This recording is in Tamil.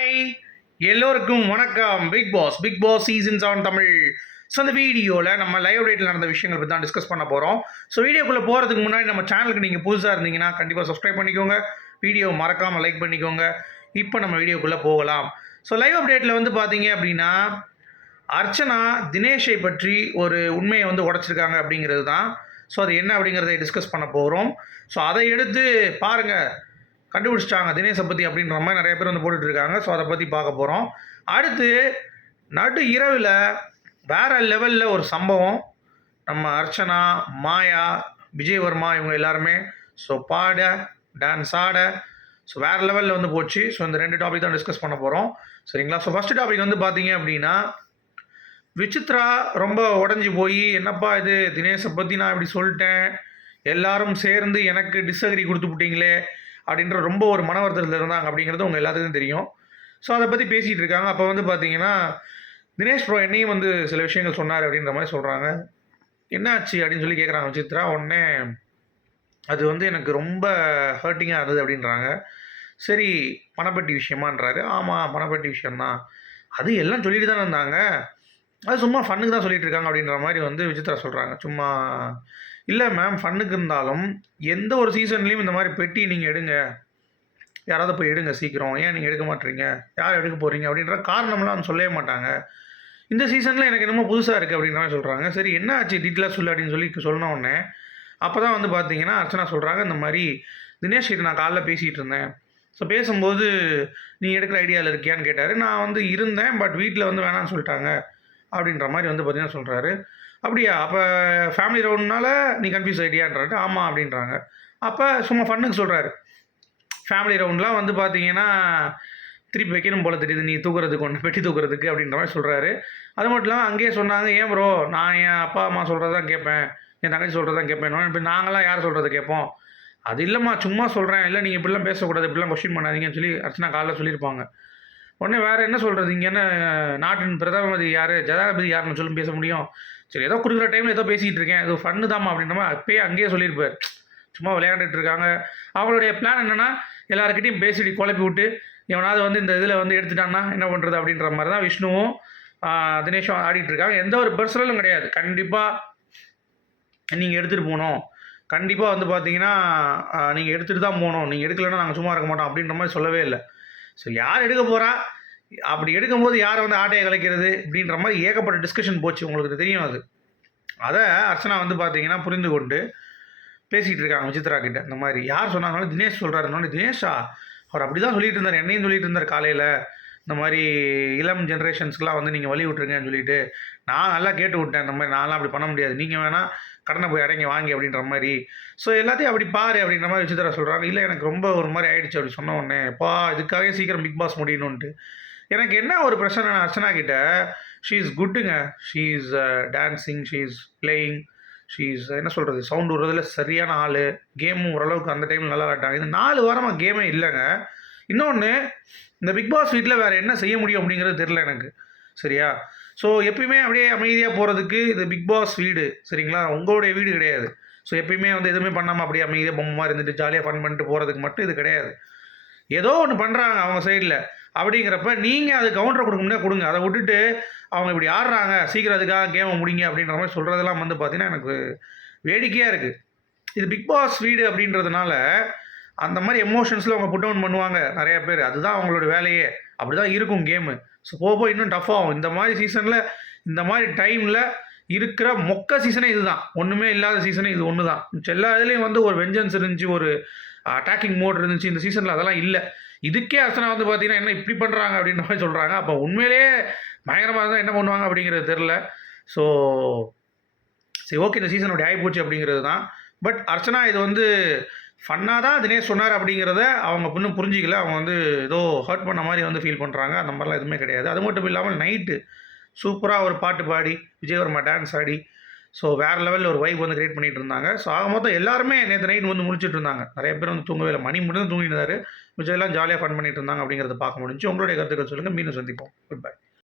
ஹாய் எல்லோருக்கும் வணக்கம். Big boss big boss seasons on Tamil. So அந்த வீடியோவில் நம்ம லைவ் டேட்டில் நடந்த விஷயங்கள் பற்றி தான் டிஸ்கஸ் பண்ண போகிறோம் ஸோ வீடியோக்குள்ளே போகிறதுக்கு முன்னாடி நம்ம சேனலுக்கு நீங்கள் புதுசாக இருந்தீங்கன்னா கண்டிப்பாக சப்ஸ்கிரைப் பண்ணிக்கோங்க. வீடியோ மறக்காமல் லைக் பண்ணிக்கோங்க. இப்போ நம்ம வீடியோக்குள்ளே போகலாம். ஸோ லைவ் அப்டேட்டில் வந்து பார்த்தீங்க அப்படின்னா அர்ச்சனா தினேஷை பற்றி ஒரு உண்மையை வந்து உடச்சிருக்காங்க அப்படிங்கிறது தான். ஸோ அது என்ன அப்படிங்கிறத டிஸ்கஸ் பண்ண போகிறோம் ஸோ அதை எடுத்து பாருங்கள் கண்டுபிடிச்சிட்டாங்க. தினேஷை பற்றி அப்படின்ற மாதிரி நிறைய பேர் வந்து போட்டுட்டு இருக்காங்க ஸோ அதை பற்றி பார்க்க போகிறோம் அடுத்து நடு இரவில் வேற லெவலில் ஒரு சம்பவம். நம்ம அர்ச்சனா மாயா விஜயவர்மா இவங்க எல்லாருமே ஸோ பாட டான்ஸ் ஆட ஸோ வேறு லெவலில் வந்து போச்சு. ஸோ இந்த ரெண்டு டாபிக் தான் டிஸ்கஸ் பண்ண போகிறோம் சரிங்களா? ஸோ ஃபஸ்ட்டு டாபிக் வந்து பார்த்தீங்க அப்படின்னா விசித்ரா ரொம்ப உடஞ்சி போய் என்னப்பா இது? தினேஷை பற்றி நான் இப்படி சொல்லிட்டேன். எல்லாரும் சேர்ந்து எனக்கு டிஸ்அக்ரி கொடுத்து விட்டீங்களே. அப்படின்ற ரொம்ப ஒரு மன வருத்தத்தில் இருந்தாங்க அப்படிங்கிறது உங்கள் எல்லாத்துக்கும் தெரியும். ஸோ அதை பற்றி பேசிகிட்டு இருக்காங்க. அப்போ வந்து பார்த்தீங்கன்னா தினேஷ் ப்ரோ என்னையும் வந்து சில விஷயங்கள் சொன்னார் அப்படின்ற மாதிரி சொல்கிறாங்க என்னாச்சு அப்படின்னு சொல்லி கேட்குறாங்க விசித்ரா உடனே அது வந்து எனக்கு ரொம்ப ஹர்ட்டிங்காக இருந்தது அப்படின்றாங்க. சரி பணப்பட்டி விஷயமான்றாரு. ஆமாம் பணப்பட்டி விஷயம்தான். அது எல்லாம் சொல்லிட்டு தானே இருந்தாங்க. அது சும்மா ஃபன்னுக்கு தான் சொல்லிட்டு இருக்காங்க அப்படின்ற மாதிரி வந்து விசித்ரா சொல்கிறாங்க சும்மா இல்லை மேம் ஃபன்னுக்கு இருந்தாலும் எந்த ஒரு சீசன்லேயும் இந்த மாதிரி பெட்டி நீங்கள் எடுங்க. யாராவது போய் எடுங்க சீக்கிரம். ஏன் நீங்கள் எடுக்க மாட்டீங்க யார் எடுக்க போகிறீங்க அப்படின்ற காரணம்லாம் சொல்லவே மாட்டாங்க. இந்த சீசனில் எனக்கு என்னமோ புதுசாக இருக்குது அப்படின்ற மாதிரி சொல்கிறாங்க சரி என்ன ஆச்சு டீட்டெயிலாக சொல்லு அப்படின்னு சொல்லி சொன்ன உடனே அப்போ தான் வந்து பார்த்தீங்கன்னா அர்ச்சனா சொல்கிறாங்க இந்த மாதிரி தினேஷ் கிட்ட நான் காலைல பேசிகிட்டு இருந்தேன். ஸோ பேசும்போது நீ எடுக்கிற ஐடியாவில் இருக்கியான்னு கேட்டார். நான் வந்து இருந்தேன் பட் வீட்டில் வந்து வேணாம்னு சொல்லிட்டாங்க. அப்படின்ற மாதிரி வந்து பார்த்தீங்கன்னா சொல்கிறாரு அப்படியா? அப்போ ஃபேமிலி ரவுண்ட்னால நீ கன்ஃபியூஸ் ஐடியான்றாரு ஆமாம் அப்படின்றாங்க. அப்போ சும்மா ஃபன்னுக்கு சொல்கிறாரு ஃபேமிலி ரவுண்ட்லாம் வந்து பார்த்தீங்கன்னா திருப்பி வைக்கணும் போல தெரியுது. நீ தூக்குறதுக்கு ஒன்று பெட்டி தூக்குறதுக்கு அப்படின்ற மாதிரி சொல்கிறாரு அது மட்டும் இல்லாமல் அங்கேயே சொன்னாங்க ஏன் ப்ரோ நான் என் அப்பா அம்மா சொல்கிறது தான் கேட்பேன். என் தங்கச்சி சொல்கிறது தான் கேட்பேன் இப்போ நாங்களாம் யார் சொல்கிறது கேட்போம்? அது இல்லைம்மா சும்மா சொல்கிறேன் இல்லை நீங்கள் இப்படிலாம் பேசக்கூடாது. இப்படிலாம் கொஸ்டின் பண்ணாதீங்கன்னு சொல்லி அர்ச்சனா காலைல சொல்லியிருப்பாங்க. உடனே வேறு என்ன சொல்கிறது இங்கே என்ன நாட்டின் பிரதமதி யார்? ஜனாதிபதி யாருன்னு சொல்லி பேச முடியும். சரி ஏதோ கொடுக்குற டைமில் ஏதோ பேசிகிட்டு இருக்கேன். இது ஃபன்னு தாம்மா அப்படின்றமா அப்பயே அங்கேயே சொல்லியிருப்பார். சும்மா விளையாண்டுட்டு இருக்காங்க. அவங்களுடைய பிளான் என்னென்னா எல்லாருக்கிட்டையும் பேசிட்டு குழப்பி விட்டு எவனாவது வந்து இந்த இதில் வந்து எடுத்துட்டான்னா என்ன பண்ணுறது அப்படின்ற மாதிரி தான் விஷ்ணுவும் தினேஷும் ஆடிட்டு இருக்காங்க. எந்த ஒரு பர்சனலும் கிடையாது. கண்டிப்பாக நீங்கள் எடுத்துகிட்டு போகணும். கண்டிப்பாக வந்து பார்த்தீங்கன்னா நீங்கள் எடுத்துகிட்டு தான் போகணும். நீங்கள் எடுக்கலைன்னா நாங்கள் சும்மா இருக்க மாட்டோம் அப்படின்ற மாதிரி சொல்லவே இல்லை. ஸோ யார் எடுக்க போகிறா அப்படி எடுக்கும்போது யாரை வந்து ஆட்டையை கலைக்கிறது அப்படின்ற மாதிரி ஏகப்பட்ட டிஸ்கஷன் போச்சு. உங்களுக்கு தெரியும் அது. அதை அர்ச்சனா வந்து பார்த்தீங்கன்னா புரிந்து கொண்டு பேசிகிட்டு இருக்காங்க விசித்ரா கிட்ட. இந்த மாதிரி யார் சொன்னாங்களும் தினேஷ் சொல்கிறாருன்னு தினேஷா அவர் அப்படி தான் சொல்லிட்டு இருந்தார். என்னையும் சொல்லிட்டு இருந்தார் காலையில். இந்த மாதிரி இளம் ஜென்ரேஷன்ஸ்க்குலாம் வந்து நீங்கள் வழி விட்ருங்கன்னு சொல்லிட்டு நான் நல்லா கேட்டு விட்டேன். இந்த மாதிரி நான்லாம் அப்படி பண்ண முடியாது. நீங்கள் வேணால் கடனை போய் அடங்கி வாங்கி அப்படின்ற மாதிரி. ஸோ எல்லாத்தையும் அப்படி பாரு அப்படின்ற மாதிரி விசித்ரா சொல்கிறாங்க இல்லை எனக்கு ரொம்ப ஒரு மாதிரி ஆயிடுச்சு அப்படி சொன்ன உடனே. பா இதுக்காகவே சீக்கிரம் பிக் பாஸ் முடியணுன்ட்டு எனக்கு என்ன ஒரு பிரச்சனை அர்ச்சனா கிட்ட she is குட்டுங்க she is dancing she is playing she is என்ன சொல்கிறது சவுண்ட் விடுறதுல சரியான ஆள். கேமும் ஓரளவுக்கு அந்த டைமில் நல்லா விளாட்டாங்க இந்த நாலு வாரமாக கேமே இல்லைங்க. இன்னொன்று இந்த பிக் பாஸ் வீட்டில் வேறு என்ன செய்ய முடியும் அப்படிங்கிறது தெரில எனக்கு. சரியா? ஸோ எப்பயுமே அப்படியே அமைதியாக போகிறதுக்கு இது பிக் பாஸ் வீடு. சரிங்களா? உங்களுடைய வீடு கிடையாது. ஸோ எப்பயுமே வந்து எதுவுமே பண்ணாமல் அப்படியே அமைதியாக பொம்மை மாதிரி இருந்துட்டு ஜாலியாக ஃபன் பண்ணிட்டு போகிறதுக்கு மட்டும் இது கிடையாது. ஏதோ ஒன்று பண்ணுறாங்க அவங்க சைடில் அப்படிங்கிறப்ப நீங்கள் அது கவுண்டரை கொடுக்க முடியாது கொடுங்க. அதை விட்டுட்டு அவங்க இப்படி ஆடுறாங்க. சீக்கிரம் அதுக்காக கேமை முடிங்க அப்படின்ற மாதிரி சொல்கிறதெல்லாம் வந்து பார்த்தீங்கன்னா எனக்கு வேடிக்கையாக இருக்குது இது பிக் பாஸ் வீடு அப்படின்றதுனால அந்த மாதிரி எமோஷன்ஸில் அவங்க புட் டவுன் பண்ணுவாங்க நிறைய பேர். அதுதான் அவங்களோட வேலையே. அப்படி தான் இருக்கும் கேமு ஸோ போக போக இன்னும் டஃப் ஆகும். இந்த மாதிரி சீசனில் இந்த மாதிரி டைமில் இருக்கிற மொக்க சீசனே இதுதான். ஒன்றுமே இல்லாத சீசனே இது ஒன்று தான் எல்லா இதுலேயும் வந்து ஒரு வெஞ்சன்ஸ் இருந்துச்சு ஒரு அட்டாக்கிங் மோட் இருந்துச்சு. இந்த சீசனில் அதெல்லாம் இல்லை. இதுக்கே அசனா வந்து பார்த்தீங்கன்னா என்ன இப்படி பண்ணுறாங்க அப்படின்ற மாதிரி சொல்கிறாங்க அப்போ உண்மையிலேயே பயங்கரமாக இருந்தால் என்ன பண்ணுவாங்க அப்படிங்கிறது தெரில ஸோ சரி ஓகே இந்த சீசன் அப்படி ஆகிப்போச்சு அப்படிங்கிறது தான். பட் அர்ச்சனா இது வந்து ஃபன்னாக தான் தினேஷ் சொன்னார் அப்படிங்கிறத அவங்க இன்னும் புரிஞ்சிக்கல. அவங்க வந்து ஏதோ ஹர்ட் பண்ண மாதிரி வந்து ஃபீல் பண்ணுறாங்க அந்த மாதிரிலாம் எதுவுமே கிடையாது. அது மட்டும் இல்லாமல் நைட்டு சூப்பராக ஒரு பாட்டு பாடி விஜயவர்மா டான்ஸ் ஆடி ஸோ வேறு லெவலில் ஒரு வைப் வந்து கிரியேட் பண்ணிகிட்டு இருந்தாங்க. ஸோ ஆக மொத்தம் எல்லாருமே நேற்று நைட் வந்து முழிச்சிட்டு இருந்தாங்க. நிறைய பேர் வந்து தூங்கவே இல்லை. மணி மட்டும் தூங்கிட்டு இருந்தாரு. மிச்சம் எல்லாம் ஜாலியாக ஃபன் பண்ணிட்டு இருந்தாங்க அப்படிங்கிறத பார்க்க முடிஞ்சு உங்களுடைய கருத்துக்கள் சொல்லுங்கள் மீண்டும் சந்திப்போம். Good bye